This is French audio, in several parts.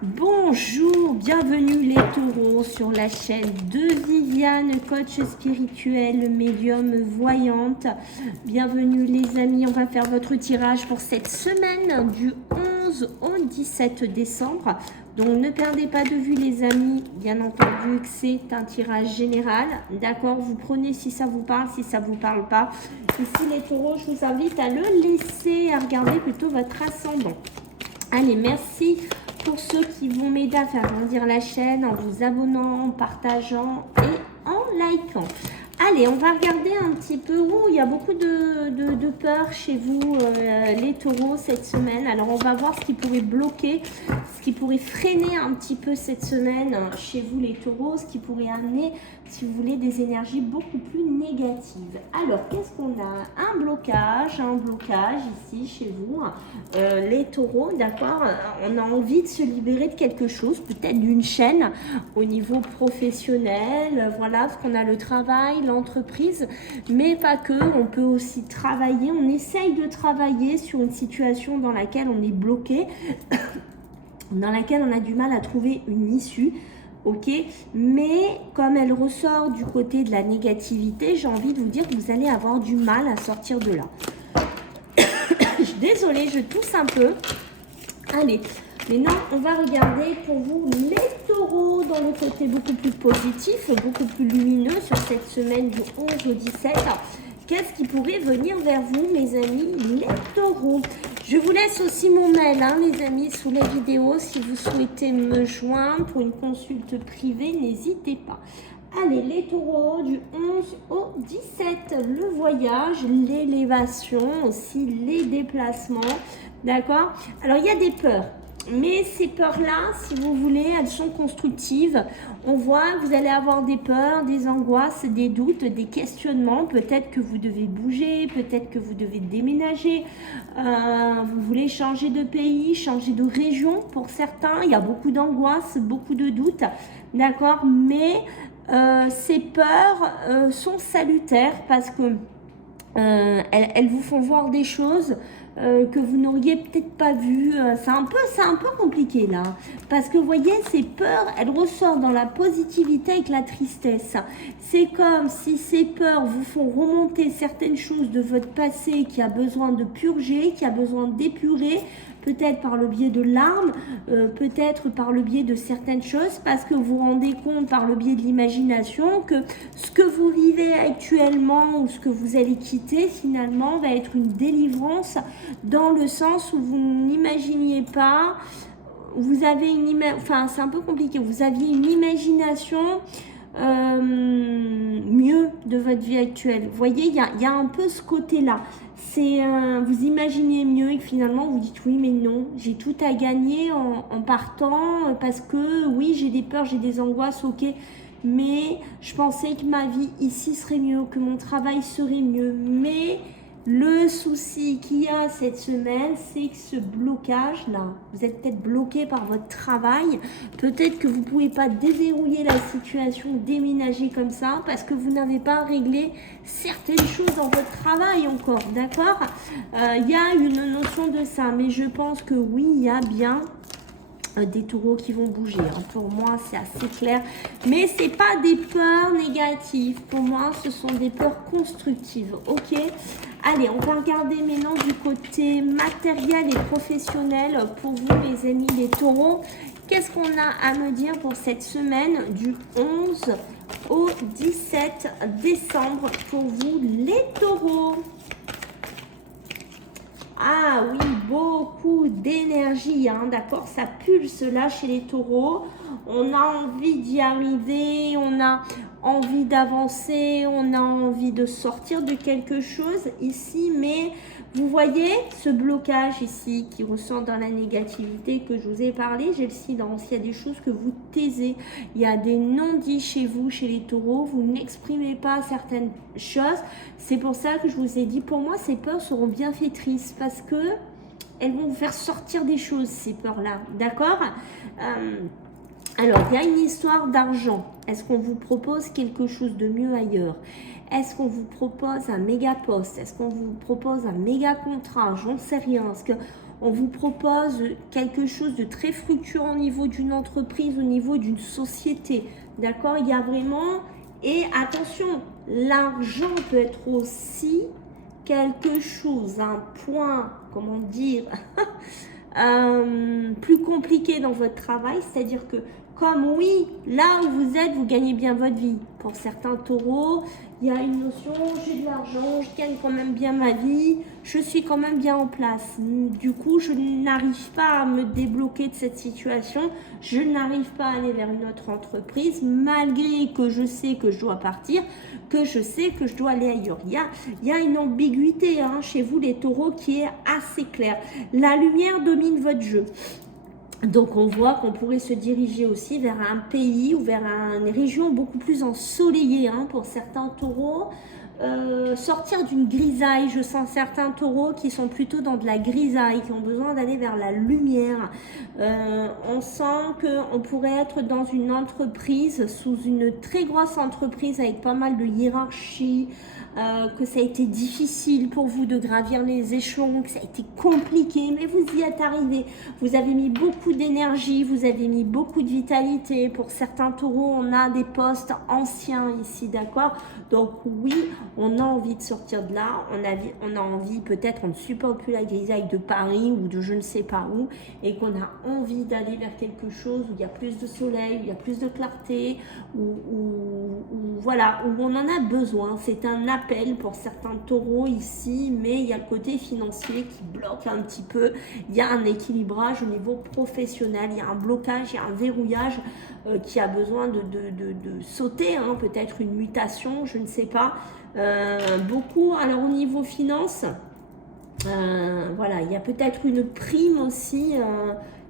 Bonjour, bienvenue les taureaux sur la chaîne de Viviane, coach spirituel, médium, voyante. Bienvenue les amis, on va faire votre tirage pour cette semaine du 11 au 17 décembre. Donc ne perdez pas de vue les amis, bien entendu que c'est un tirage général. D'accord, vous prenez si ça vous parle, si ça vous parle pas. Ici les taureaux, je vous invite à le laisser, à regarder plutôt votre ascendant. Allez, merci pour ceux qui vont m'aider à faire grandir la chaîne en vous abonnant, en partageant et en likant. Allez, on va regarder un petit peu où il y a beaucoup de peur chez vous, les taureaux, cette semaine. Alors, on va voir ce qui pourrait bloquer, ce qui pourrait freiner un petit peu cette semaine chez vous, les taureaux, ce qui pourrait amener, si vous voulez, des énergies beaucoup plus négatives. Alors, qu'est-ce qu'on a? Un blocage ici chez vous, les taureaux, d'accord? On a envie de se libérer de quelque chose, peut-être d'une chaîne au niveau professionnel, voilà, parce qu'on a le travail, l'entreprise, mais pas que, on peut aussi travailler, on essaye de travailler sur une situation dans laquelle on est bloqué, dans laquelle on a du mal à trouver une issue. Ok, mais comme elle ressort du côté de la négativité, j'ai envie de vous dire que vous allez avoir du mal à sortir de là. Je suis désolée, je tousse un peu. Allez, maintenant on va regarder pour vous les taureaux dans le côté beaucoup plus positif, beaucoup plus lumineux sur cette semaine du 11 au 17. Qu'est-ce qui pourrait venir vers vous, mes amis, les taureaux? Je vous laisse aussi mon mail, hein, les amis, sous la vidéo. Si vous souhaitez me joindre pour une consulte privée, n'hésitez pas. Allez, les taureaux, du 11 au 17, le voyage, l'élévation, aussi les déplacements, d'accord? Alors, il y a des peurs. Mais ces peurs-là, si vous voulez, elles sont constructives. On voit que vous allez avoir des peurs, des angoisses, des doutes, des questionnements. Peut-être que vous devez bouger, peut-être que vous devez déménager. Vous voulez changer de pays, changer de région. Pour certains, il y a beaucoup d'angoisses, beaucoup de doutes. D'accord? Mais ces peurs sont salutaires parce que elles vous font voir des choses que vous n'auriez peut-être pas vues. C'est un peu compliqué là. Parce que vous voyez, ces peurs, elles ressortent dans la positivité avec la tristesse. C'est comme si ces peurs vous font remonter certaines choses de votre passé qui a besoin de purger, qui a besoin d'épurer. Peut-être par le biais de larmes, peut-être par le biais de certaines choses, parce que vous vous rendez compte par le biais de l'imagination que ce que vous vivez actuellement ou ce que vous allez quitter finalement va être une délivrance dans le sens où vous n'imaginiez pas, vous avez enfin c'est un peu compliqué, vous aviez une imagination mieux de votre vie actuelle. Vous voyez, il y a un peu ce côté-là. C'est vous imaginez mieux et que finalement vous dites oui mais non, j'ai tout à gagner en partant parce que oui j'ai des peurs, j'ai des angoisses, ok, mais je pensais que ma vie ici serait mieux, que mon travail serait mieux, mais le souci qu'il y a cette semaine, c'est que ce blocage-là, vous êtes peut-être bloqué par votre travail, peut-être que vous ne pouvez pas déverrouiller la situation, déménager comme ça, parce que vous n'avez pas réglé certaines choses dans votre travail encore, d'accord? Il y a une notion de ça, mais je pense que oui, il y a bien des taureaux qui vont bouger. Pour moi, c'est assez clair. Mais c'est pas des peurs négatives. Pour moi, ce sont des peurs constructives. Ok? Allez, on va regarder maintenant du côté matériel et professionnel pour vous, mes amis, les taureaux. Qu'est-ce qu'on a à me dire pour cette semaine du 11 au 17 décembre pour vous, les taureaux? Ah oui, beaucoup d'énergie, hein, d'accord, ça pulse là chez les taureaux. On a envie d'y arriver, on a envie d'avancer, on a envie de sortir de quelque chose ici, mais vous voyez ce blocage ici qui ressort dans la négativité que je vous ai parlé, j'ai le silence, il y a des choses que vous taisez, il y a des non-dits chez vous, chez les taureaux, vous n'exprimez pas certaines choses. C'est pour ça que je vous ai dit, pour moi, ces peurs seront bienfaitrices parce que elles vont vous faire sortir des choses, ces peurs-là, d'accord? Alors, il y a une histoire d'argent. Est-ce qu'on vous propose quelque chose de mieux ailleurs? Est-ce qu'on vous propose un méga poste? Est-ce qu'on vous propose un méga contrat? J'en sais rien. Parce que On vous propose quelque chose de très fructueux au niveau d'une entreprise, au niveau d'une société. D'accord? Il y a vraiment... Et attention, l'argent peut être aussi quelque chose, un point, comment dire, plus compliqué dans votre travail. C'est-à-dire que, comme oui, là où vous êtes, vous gagnez bien votre vie. Pour certains taureaux, il y a une notion, j'ai de l'argent, je gagne quand même bien ma vie, je suis quand même bien en place. Du coup, je n'arrive pas à me débloquer de cette situation, je n'arrive pas à aller vers une autre entreprise, malgré que je sais que je dois partir, que je sais que je dois aller ailleurs. Il y a une ambiguïté hein, chez vous les taureaux qui est assez claire. La lumière domine votre jeu. Donc on voit qu'on pourrait se diriger aussi vers un pays ou vers une région beaucoup plus ensoleillée hein, pour certains taureaux. Sortir d'une grisaille, je sens certains taureaux qui sont plutôt dans de la grisaille, qui ont besoin d'aller vers la lumière. On sent qu'on pourrait être dans une entreprise, sous une très grosse entreprise avec pas mal de hiérarchie, que ça a été difficile pour vous de gravir les échelons, que ça a été compliqué, mais vous y êtes arrivé. Vous avez mis beaucoup d'énergie, vous avez mis beaucoup de vitalité. Pour certains taureaux, on a des postes anciens ici, d'accord? Donc oui, on a envie de sortir de là, on a envie, peut-être on ne supporte plus la grisaille de Paris ou de je ne sais pas où, et qu'on a envie d'aller vers quelque chose où il y a plus de soleil, où il y a plus de clarté, voilà, où on en a besoin. C'est un appel pour certains taureaux ici, mais il y a le côté financier qui bloque un petit peu. Il y a un équilibrage au niveau professionnel, il y a un blocage, il y a un verrouillage qui a besoin de sauter, hein, peut-être une mutation, je ne sais pas. Beaucoup, alors au niveau finance, voilà, il y a peut-être une prime aussi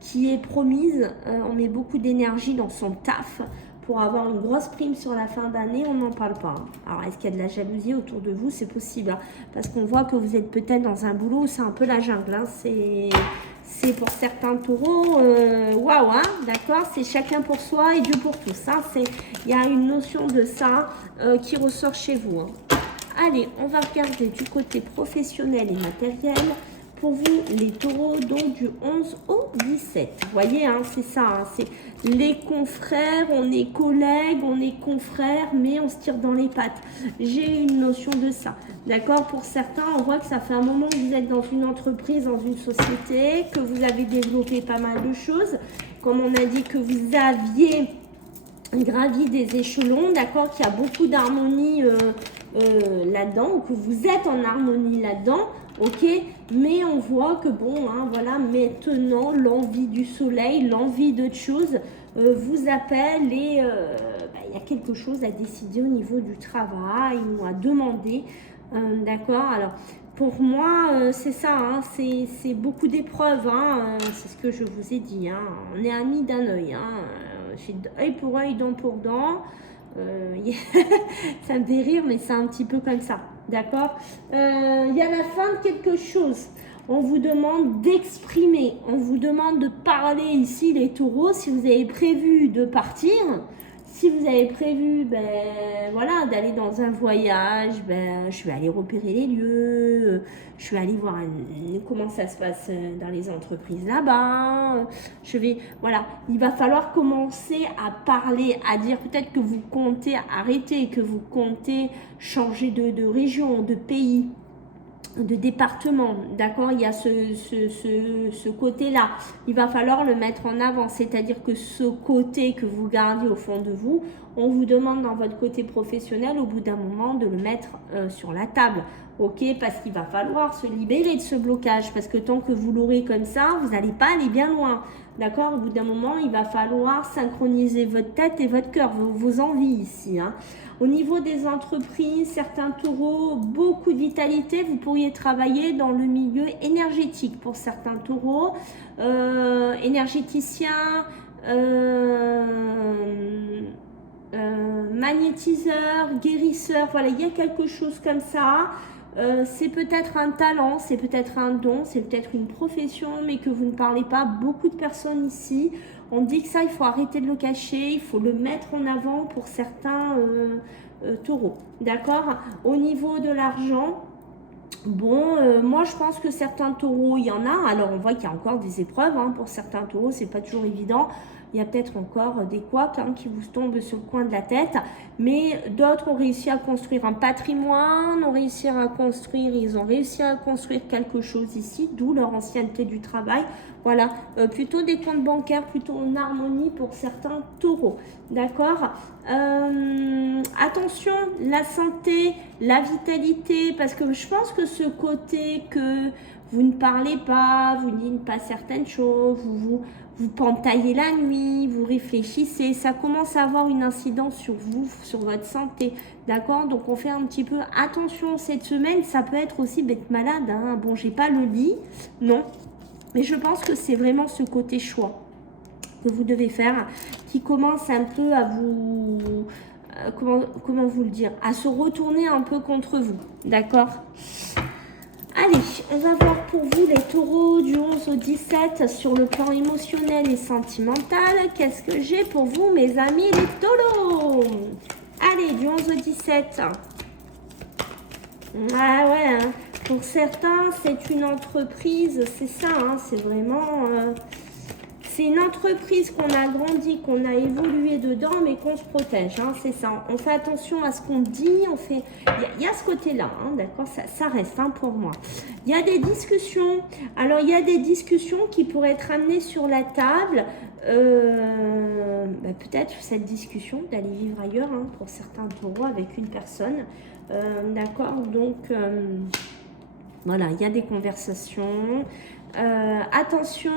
qui est promise. On met beaucoup d'énergie dans son taf pour avoir une grosse prime sur la fin d'année, on n'en parle pas. Alors, est-ce qu'il y a de la jalousie autour de vous? C'est possible, hein, parce qu'on voit que vous êtes peut-être dans un boulot où c'est un peu la jungle. Hein, c'est pour certains taureaux, waouh, hein, d'accord? C'est chacun pour soi et Dieu pour tous. Hein, il y a une notion de ça qui ressort chez vous. Hein. Allez, on va regarder du côté professionnel et matériel. Pour vous, les taureaux, donc du 11 au 17. Vous voyez, hein, c'est ça. Hein, c'est les confrères, on est collègues, on est confrères, mais on se tire dans les pattes. J'ai une notion de ça. D'accord? Pour certains, on voit que ça fait un moment que vous êtes dans une entreprise, dans une société, que vous avez développé pas mal de choses. Comme on a dit que vous aviez gravi des échelons, d'accord? Qu'il y a beaucoup d'harmonie là-dedans, ou que vous êtes en harmonie là-dedans. Ok, mais on voit que bon, hein, voilà, maintenant l'envie du soleil, l'envie d'autre chose vous appelle et y a quelque chose à décider au niveau du travail ou à demander, d'accord. Alors pour moi, c'est ça, hein, c'est beaucoup d'épreuves, hein, c'est ce que je vous ai dit, hein, on est amis d'un œil, hein, j'ai œil pour œil, dent pour dent. Ça me fait rire, mais c'est un petit peu comme ça, d'accord. Il y a la fin de quelque chose. On vous demande d'exprimer, on vous demande de parler ici, les taureaux. Si vous avez prévu de partir, si vous avez prévu voilà, d'aller dans un voyage, je vais aller repérer les lieux, je vais aller voir comment ça se passe dans les entreprises là-bas. Voilà, il va falloir commencer à parler, à dire peut-être que vous comptez arrêter, que vous comptez changer de région, de pays, de département, d'accord. Il y a ce côté-là. Il va falloir le mettre en avant, c'est-à-dire que ce côté que vous gardez au fond de vous, on vous demande dans votre côté professionnel, au bout d'un moment, de le mettre sur la table, ok, parce qu'il va falloir se libérer de ce blocage, parce que tant que vous l'aurez comme ça, vous n'allez pas aller bien loin, d'accord. Au bout d'un moment, il va falloir synchroniser votre tête et votre cœur, vos envies ici, hein. Au niveau des entreprises, certains taureaux, beaucoup de vitalité. Vous pourriez travailler dans le milieu énergétique pour certains taureaux, énergéticiens, magnétiseurs, guérisseurs. Voilà, il y a quelque chose comme ça. C'est peut-être un talent, c'est peut-être un don, c'est peut-être une profession, mais que vous ne parlez pas. Beaucoup de personnes ici, on dit que ça, il faut arrêter de le cacher, il faut le mettre en avant pour certains taureaux, d'accord. Au niveau de l'argent, Bon, moi je pense que certains taureaux, il y en a. Alors on voit qu'il y a encore des épreuves. Hein. Pour certains taureaux, c'est pas toujours évident. Il y a peut-être encore des couacs hein, qui vous tombent sur le coin de la tête. Mais d'autres ont réussi à construire un patrimoine, ils ont réussi à construire quelque chose ici, d'où leur ancienneté du travail. Voilà, plutôt des comptes bancaires, plutôt en harmonie pour certains taureaux. D'accord. Attention, la santé, la vitalité, parce que je pense que ce côté que vous ne parlez pas, vous ne dites pas certaines choses, vous pentaillez la nuit, vous réfléchissez, ça commence à avoir une incidence sur vous, sur votre santé, d'accord? Donc on fait un petit peu attention cette semaine, ça peut être aussi d'être malade, hein. Bon, j'ai pas le lit, non, mais je pense que c'est vraiment ce côté choix que vous devez faire qui commence un peu à vous... comment vous le dire? À se retourner un peu contre vous, d'accord? Allez, on va voir pour vous les taureaux du 11 au 17 sur le plan émotionnel et sentimental. Qu'est-ce que j'ai pour vous, mes amis les taureaux? Allez, du 11 au 17. Ah ouais, hein. Pour certains, c'est une entreprise, c'est ça, hein, c'est vraiment... c'est une entreprise qu'on a grandi, qu'on a évolué dedans, mais qu'on se protège. Hein, c'est ça. On fait attention à ce qu'on dit. Il y a ce côté-là, hein, d'accord, ça reste hein, pour moi. Il y a des discussions. Alors, il y a des discussions qui pourraient être amenées sur la table. Peut-être cette discussion d'aller vivre ailleurs hein, pour certains taureaux avec une personne. D'accord, donc... voilà, il y a des conversations. Attention...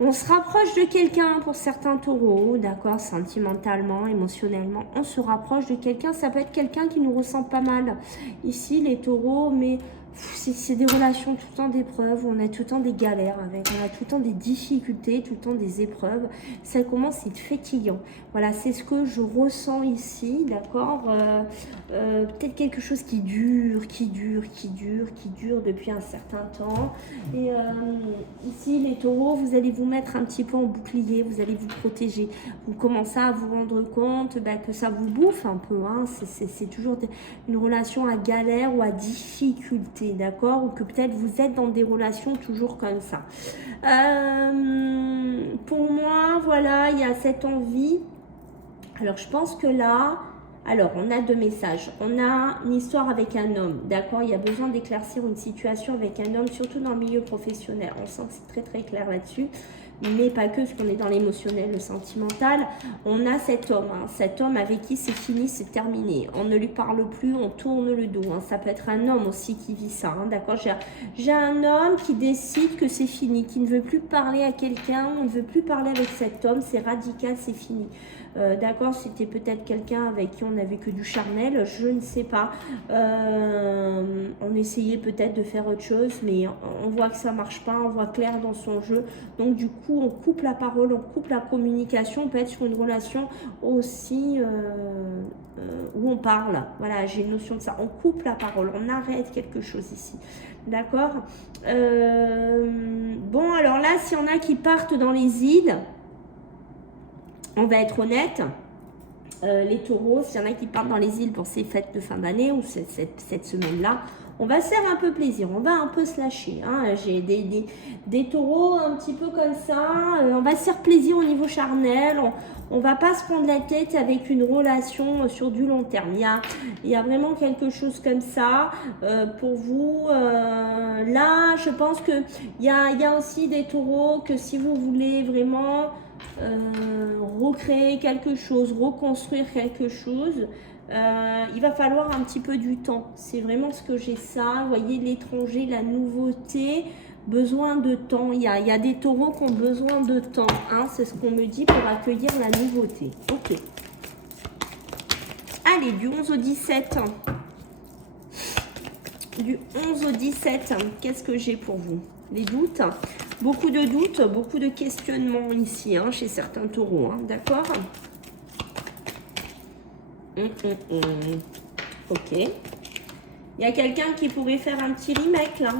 On se rapproche de quelqu'un pour certains taureaux, d'accord, sentimentalement, émotionnellement. On se rapproche de quelqu'un, ça peut être quelqu'un qui nous ressent pas mal. Ici, les taureaux, mais c'est des relations tout le temps d'épreuves, on a tout le temps des galères avec, on a tout le temps des difficultés, tout le temps des épreuves. Ça commence à être fatigant. Voilà, c'est ce que je ressens ici, d'accord. Peut-être quelque chose qui dure depuis un certain temps. Et ici, les taureaux, vous allez vous mettre un petit peu en bouclier, vous allez vous protéger. Vous commencez à vous rendre compte que ça vous bouffe un peu. Hein. C'est toujours une relation à galère ou à difficulté, d'accord? Ou que peut-être vous êtes dans des relations toujours comme ça. Pour moi, voilà, il y a cette envie. Alors, je pense que là... Alors, on a deux messages. On a une histoire avec un homme, d'accord? Il y a besoin d'éclaircir une situation avec un homme, surtout dans le milieu professionnel. On sent que c'est très, très clair là-dessus. Mais pas que, parce qu'on est dans l'émotionnel, le sentimental. On a cet homme avec qui c'est fini, c'est terminé. On ne lui parle plus, on tourne le dos. Hein. Ça peut être un homme aussi qui vit ça, hein, d'accord? J'ai un homme qui décide que c'est fini, qui ne veut plus parler à quelqu'un, on ne veut plus parler avec cet homme, c'est radical, c'est fini. D'accord, c'était peut-être quelqu'un avec qui on n'avait que du charnel, je ne sais pas. On essayait peut-être de faire autre chose, mais on voit que ça ne marche pas, on voit clair dans son jeu. Donc du coup, on coupe la parole, on coupe la communication, on peut être sur une relation aussi où on parle. Voilà, j'ai une notion de ça. On coupe la parole, on arrête quelque chose ici. D'accord. Bon, alors là, s'il y en a qui partent dans les îles, on va être honnête, les taureaux, s'il y en a qui partent dans les îles pour ces fêtes de fin d'année ou cette semaine-là, on va se faire un peu plaisir, on va un peu se lâcher. Hein. J'ai des taureaux un petit peu comme ça, on va se faire plaisir au niveau charnel, on va pas se prendre la tête avec une relation sur du long terme. Il y a vraiment quelque chose comme ça pour vous. Là, je pense qu'il y a aussi des taureaux que si vous voulez vraiment... recréer quelque chose, reconstruire quelque chose, il va falloir un petit peu du temps. C'est vraiment ce que j'ai ça. Vous voyez, l'étranger, la nouveauté, besoin de temps. Il y a des taureaux qui ont besoin de temps. Hein, c'est ce qu'on me dit pour accueillir la nouveauté. Ok. Allez, du 11 au 17. Du 11 au 17, qu'est-ce que j'ai pour vous? Les doutes, beaucoup de doutes, beaucoup de questionnements ici, hein, chez certains taureaux, hein, d'accord? Ok. Il y a quelqu'un qui pourrait faire un petit remake, là.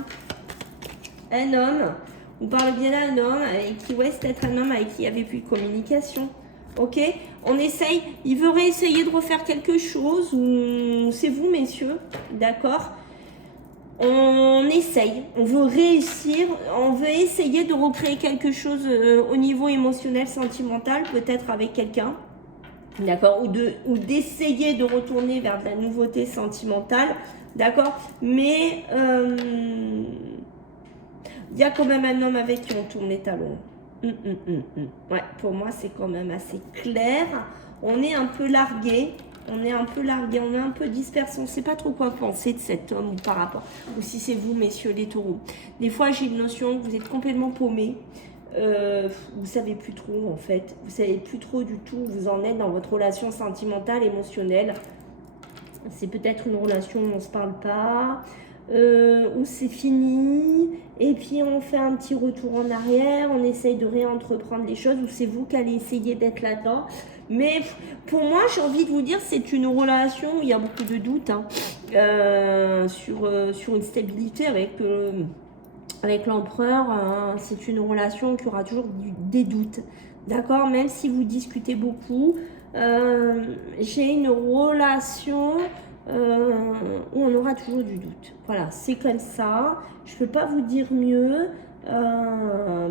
Un homme, on parle bien d'un homme, avec qui, ouais, c'est peut-être un homme avec qui il n'y avait plus de communication. Ok, on essaye, il veut réessayer de refaire quelque chose, ou c'est vous, messieurs, d'accord? on essaye, on veut réussir, on veut essayer de recréer quelque chose au niveau émotionnel, sentimental, peut-être avec quelqu'un, d'accord, ou d'essayer de retourner vers de la nouveauté sentimentale, d'accord, mais il y a quand même un homme avec qui on tourne les talons. Ouais, pour moi, c'est quand même assez clair. On est un peu largué. On est un peu dispersé. On ne sait pas trop quoi penser de cet homme ou par rapport. Ou si c'est vous, messieurs les taureaux. Des fois, j'ai une notion que vous êtes complètement paumés. Vous savez plus trop, en fait. Vous savez plus trop du tout où vous en êtes dans votre relation sentimentale, émotionnelle. C'est peut-être une relation où on ne se parle pas. Où c'est fini, et puis on fait un petit retour en arrière, on essaye de réentreprendre les choses, ou c'est vous qui allez essayer d'être là-dedans. Mais pour moi, j'ai envie de vous dire, c'est une relation où il y a beaucoup de doutes hein, sur une stabilité avec l'empereur. Hein, c'est une relation qui aura toujours des doutes, d'accord, même si vous discutez beaucoup. J'ai une relation où on aura toujours du doute. Voilà, c'est comme ça. Je ne peux pas vous dire mieux.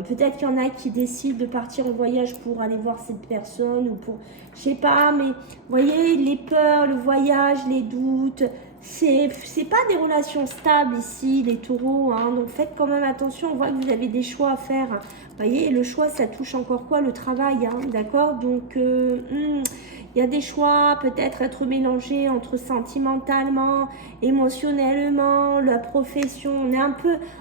Peut-être qu'il y en a qui décident de partir en voyage pour aller voir cette personne ou pour, je sais pas, mais vous voyez, les peurs, le voyage, les doutes, c'est pas des relations stables ici, les taureaux, hein, donc faites quand même attention, on voit que vous avez des choix à faire. Vous voyez, le choix, ça touche encore quoi? Le travail, hein, d'accord? Donc, il y a des choix, peut-être être mélangés entre sentimentalement, émotionnellement, la profession.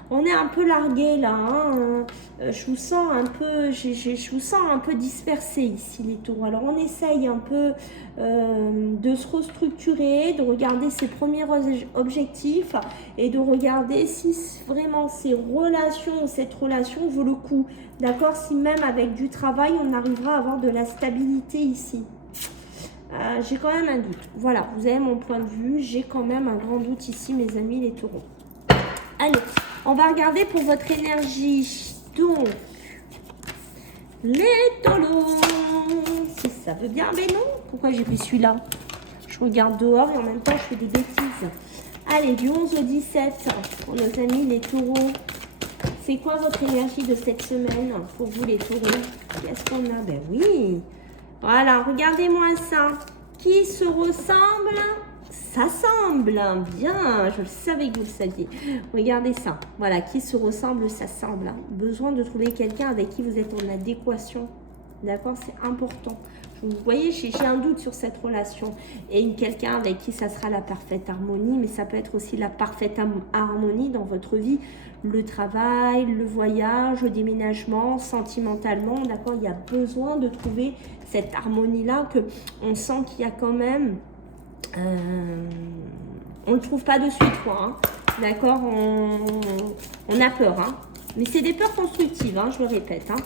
On est un peu largué là. Hein. Je vous sens un peu, je vous sens un peu dispersé ici les taureaux. Alors on essaye un peu de se restructurer, de regarder ses premiers objectifs et de regarder si vraiment ces relations, cette relation vaut le coup. D'accord? Si même avec du travail, on arrivera à avoir de la stabilité ici. J'ai quand même un doute. Voilà, vous avez mon point de vue. J'ai quand même un grand doute ici, mes amis les taureaux. Allez, on va regarder pour votre énergie. Donc, les taureaux. Si ça veut bien, mais non. Pourquoi j'ai pris celui-là? Je regarde dehors et en même temps, je fais des bêtises. Allez, du 11 au 17, pour nos amis les taureaux. C'est quoi votre énergie de cette semaine pour vous les taureaux? Qu'est-ce qu'on a? Ben oui. Voilà, regardez-moi ça. Qui se ressemble? S'assemble. Bien, je le savais que vous le saviez. Regardez ça. Voilà, qui se ressemble, s'assemble. Besoin de trouver quelqu'un avec qui vous êtes en adéquation. D'accord? C'est important. Vous voyez, j'ai un doute sur cette relation. Et quelqu'un avec qui ça sera la parfaite harmonie, mais ça peut être aussi la parfaite harmonie dans votre vie. Le travail, le voyage, le déménagement, sentimentalement, d'accord? Il y a besoin de trouver cette harmonie-là que on sent qu'il y a quand même... on ne le trouve pas de suite, quoi. Hein. D'accord? On a peur, hein. Mais c'est des peurs constructives, hein, je le répète. Hein.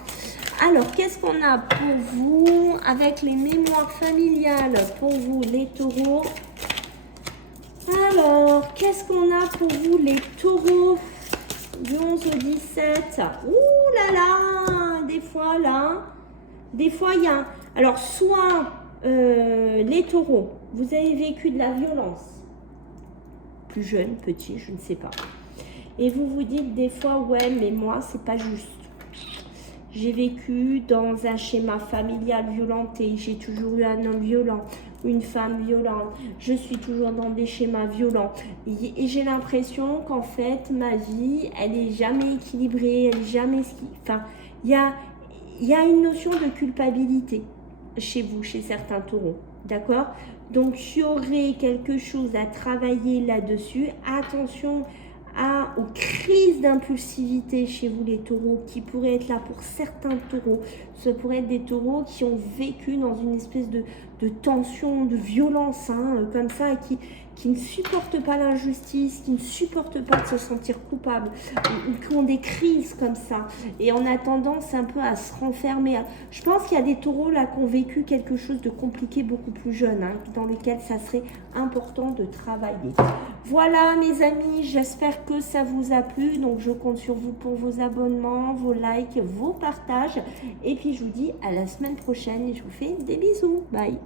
Alors, qu'est-ce qu'on a pour vous avec les mémoires familiales pour vous, les taureaux? Alors, qu'est-ce qu'on a pour vous, les taureaux? Du 11 au 17. Ouh là là! Des fois, là. Des fois, il y a... Alors, soit les taureaux, vous avez vécu de la violence. Plus jeune, petit, je ne sais pas. Et vous vous dites des fois, ouais, mais moi, c'est pas juste. J'ai vécu dans un schéma familial violenté. J'ai toujours eu un homme violent, une femme violente. Je suis toujours dans des schémas violents. Et j'ai l'impression qu'en fait, ma vie, elle est jamais équilibrée. Elle est jamais... Enfin, il y a une notion de culpabilité chez vous, chez certains taureaux. D'accord? Donc, il y aurait quelque chose à travailler là-dessus. Attention aux crises d'impulsivité chez vous les taureaux qui pourraient être là pour certains taureaux. Ce pourrait être des taureaux qui ont vécu dans une espèce de tension, de violence, hein, comme ça, qui ne supportent pas l'injustice, qui ne supportent pas de se sentir coupable, ou qui ont des crises comme ça. Et on a tendance un peu à se renfermer. Je pense qu'il y a des taureaux là qui ont vécu quelque chose de compliqué beaucoup plus jeune, hein, dans lequel ça serait important de travailler. Voilà mes amis, j'espère que ça vous a plu. Donc je compte sur vous pour vos abonnements, vos likes, vos partages. Et puis je vous dis à la semaine prochaine et je vous fais des bisous. Bye.